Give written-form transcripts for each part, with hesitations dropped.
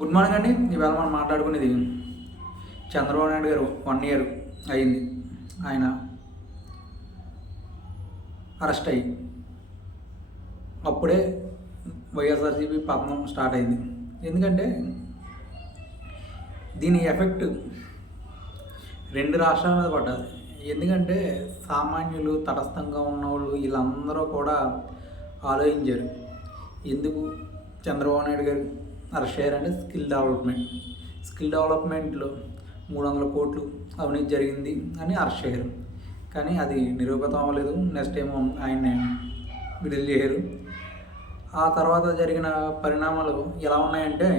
Good morning అండి. ఈవేళ మనం మాట్లాడుకునేది చంద్రబాబు నాయుడు గారు 1 ఇయర్ అయింది ఆయన అరెస్ట్ అయ్యి. అప్పుడే వైఎస్ఆర్సీపీ పతనం స్టార్ట్ అయింది. ఎందుకంటే దీని ఎఫెక్ట్ 2 రాష్ట్రాల మీద పడ్డది. ఎందుకంటే సామాన్యులు, తటస్థంగా ఉన్నవాళ్ళు వీళ్ళందరూ కూడా ఆలోచించారు. ఎందుకు చంద్రబాబు నాయుడు గారు అరెస్ట్ అయ్యారంటే స్కిల్ డెవలప్మెంట్లో 300 కోట్లు అవినీతి జరిగింది అని అరెస్ట్ చేశారు. కానీ అది నిరూపితం అవ్వలేదు. నెక్స్ట్ ఏమో ఆయన్ని విడుదల చేశారు. ఆ తర్వాత జరిగిన పరిణామాలు ఎలా ఉన్నాయంటే,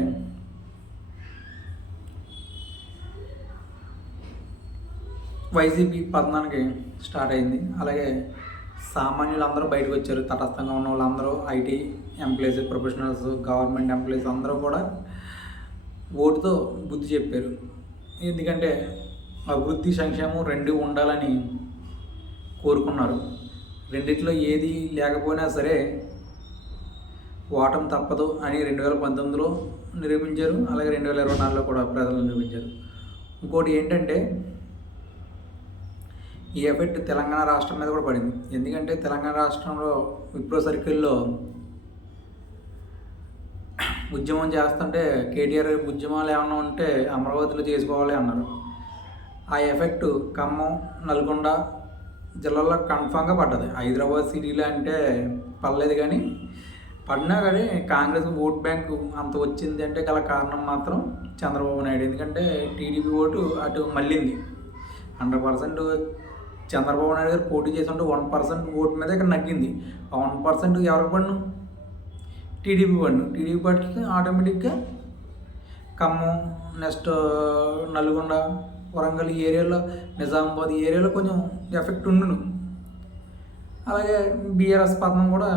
వైసీపీ పతనానికి స్టార్ట్ అయింది. అలాగే సామాన్యులందరూ బయటకు వచ్చారు. తటస్థంగా ఉన్న వాళ్ళందరూ, IT employees, professionals, government employees అందరూ కూడా ఓటుతో బుద్ధి చెప్పారు. ఎందుకంటే అభివృద్ధి, సంక్షేమం 2 ఉండాలని కోరుకున్నారు. రెండిట్లో ఏది లేకపోయినా సరే ఓటమి తప్పదు అని 2019లో నిరూపించారు. అలాగే 2024లో కూడా ప్రజలు నిరూపించారు. ఇంకోటి ఏంటంటే, ఈ ఎఫెక్ట్ తెలంగాణ రాష్ట్రం మీద కూడా పడింది. ఎందుకంటే తెలంగాణ రాష్ట్రంలో విప్రో సర్కిల్లో ఉద్యమం చేస్తుంటే కేటీఆర్ ఉద్యమాలు ఏమన్నా ఉంటే అమరావతిలో చేసుకోవాలి అన్నారు. ఆ ఎఫెక్ట్ ఖమ్మం, నల్గొండ జిల్లాల్లో కన్ఫామ్గా పడ్డది. హైదరాబాద్ సిటీలో అంటే పడలేదు. పడినా కానీ కాంగ్రెస్ ఓట్ బ్యాంకు అంత వచ్చింది అంటే గల కారణం మాత్రం చంద్రబాబు నాయుడు. ఎందుకంటే టీడీపీ ఓటు అటు మళ్ళింది. 100% చంద్రబాబు నాయుడు గారు పోటీ చేసి ఉంటే 1% ఓటు మీద ఇక్కడ నగ్గింది. ఆ 1% ఎవరికి పన్ను? టీడీపీ పన్ను. టీడీపీ పార్టీకి ఆటోమేటిక్గా ఖమ్మం, నెక్స్ట్ నల్గొండ, వరంగల్ ఈ ఏరియాలో, నిజామాబాద్ ఈ ఏరియాలో కొంచెం ఎఫెక్ట్ ఉండును. అలాగే బీఆర్ఎస్ పతనం కూడా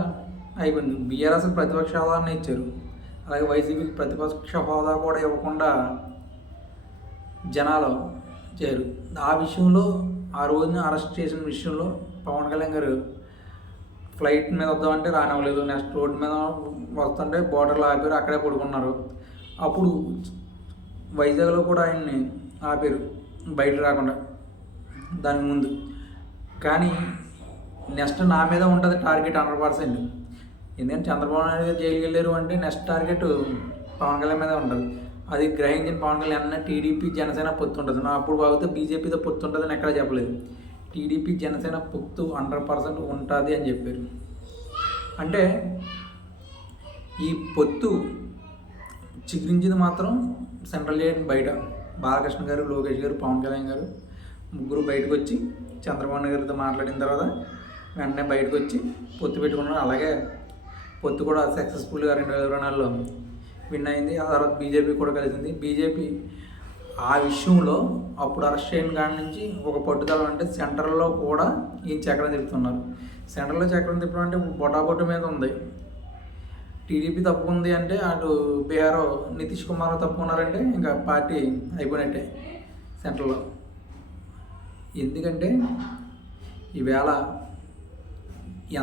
అయిపోయింది. బీఆర్ఎస్ ప్రతిపక్ష హోదాన్ని ఇచ్చారు. అలాగే వైసీపీకి ప్రతిపక్ష హోదా కూడా ఇవ్వకుండా జనాలు చేరు. ఆ విషయంలో, ఆ రోజున అరెస్ట్ చేసిన విషయంలో పవన్ కళ్యాణ్ గారు ఫ్లైట్ మీద వద్దామంటే రానివ్వలేదు. నెక్స్ట్ రోడ్డు మీద వస్తుంటే బోర్డర్లో ఆపారు, అక్కడే పడుకున్నారు. అప్పుడు వైజాగ్లో కూడా ఆయన్ని ఆపారు బయట రాకుండా దానికి ముందు. కానీ నెక్స్ట్ నా మీద ఉంటుంది టార్గెట్ 100%. ఎందుకంటే చంద్రబాబు నాయుడు గారు జైలుకి వెళ్ళారు అంటే నెక్స్ట్ టార్గెట్ పవన్ కళ్యాణ్ మీద ఉంటుంది. అది గ్రహించిన పవన్ కళ్యాణ్ అన్న టీడీపీ జనసేన పొత్తు ఉంటుంది. నా అప్పుడు బాగుతే బీజేపీతో పొత్తు ఉంటుందని ఎక్కడ చెప్పలేదు. టీడీపీ జనసేన పొత్తు 100% ఉంటుంది అని చెప్పారు. అంటే ఈ పొత్తు చిగురించింది మాత్రం సెంట్రల్ జైలు బయట. బాలకృష్ణ గారు, లోకేష్ గారు, పవన్ కళ్యాణ్ గారు ముగ్గురు బయటకు వచ్చి చంద్రబాబు నాయుడు గారితో మాట్లాడిన తర్వాత వెంటనే బయటకు వచ్చి పొత్తు పెట్టుకున్నారు. అలాగే పొత్తు కూడా సక్సెస్ఫుల్గా 2024లో విన్ అయింది. ఆ తర్వాత బీజేపీ కూడా కలిసింది. బీజేపీ ఆ విషయంలో అప్పుడు అరెస్ట్ అయిన కాడి నుంచి ఒక పట్టుదల అంటే సెంట్రల్లో కూడా ఈ చక్రం తిప్పుతున్నారు. సెంట్రల్లో చక్రం తిప్పడం అంటే బొటాబొట్టు మీద ఉంది. టీడీపీ తప్పుకుంది అంటే అటు బీహార్ నితీష్ కుమార్ తప్పుకున్నారంటే ఇంకా పార్టీ అయిపోయినట్టే సెంట్రల్లో. ఎందుకంటే ఈవేళ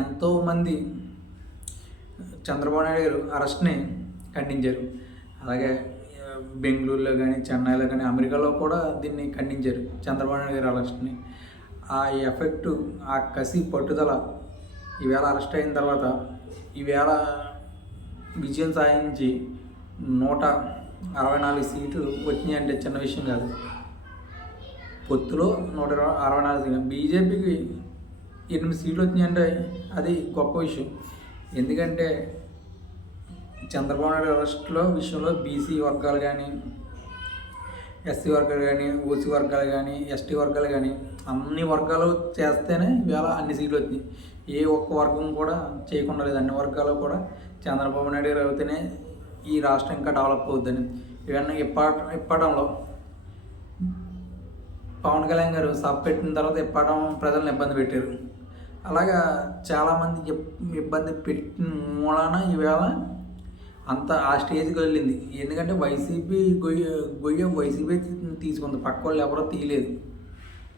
ఎంతోమంది చంద్రబాబు నాయుడు గారు అరెస్ట్ని ఖండించారు. అలాగే బెంగళూరులో కానీ, చెన్నైలో కానీ, అమెరికాలో కూడా దీన్ని ఖండించారు చంద్రబాబు నాయుడు గారి అరెస్ట్ని. ఆ ఎఫెక్టు, ఆ కసి, పట్టుదల ఈవేళ అరెస్ట్ అయిన తర్వాత ఈవేళ విజయం సాధించి 164 సీట్లు వచ్చినాయి అంటే చిన్న విషయం కాదు. పొత్తులో 164 సీట్లు. బీజేపీకి 8 సీట్లు వచ్చినాయంటే అది గొప్ప విషయం. ఎందుకంటే చంద్రబాబు నాయుడు అరెస్ట్లో విషయంలో బీసీ వర్గాలు కానీ, ఎస్సీ వర్గాలు కానీ, ఓసీ వర్గాలు కానీ, ఎస్టీ వర్గాలు కానీ అన్ని వర్గాలు చేస్తేనే ఇవాళ అన్ని సీట్లు వచ్చినాయి. ఏ ఒక్క వర్గం కూడా చేయకుండా లేదు. అన్ని వర్గాలు కూడా చంద్రబాబు నాయుడు గారు అయితేనే ఈ రాష్ట్రం ఇంకా డెవలప్ అవుతుందని ఇవన్నీ ఇప్పడంలో పవన్ కళ్యాణ్ గారు సభ పెట్టిన తర్వాత ఇప్పడం ప్రజలను ఇబ్బంది పెట్టారు. అలాగా చాలామంది ఇబ్బంది పెట్టిన మూలాన ఈవేళ అంత ఆ స్టేజ్కి వెళ్ళింది. ఎందుకంటే వైసీపీ వైసీపీ తీసుకుంది, పక్క వాళ్ళు ఎవరో తీయలేదు.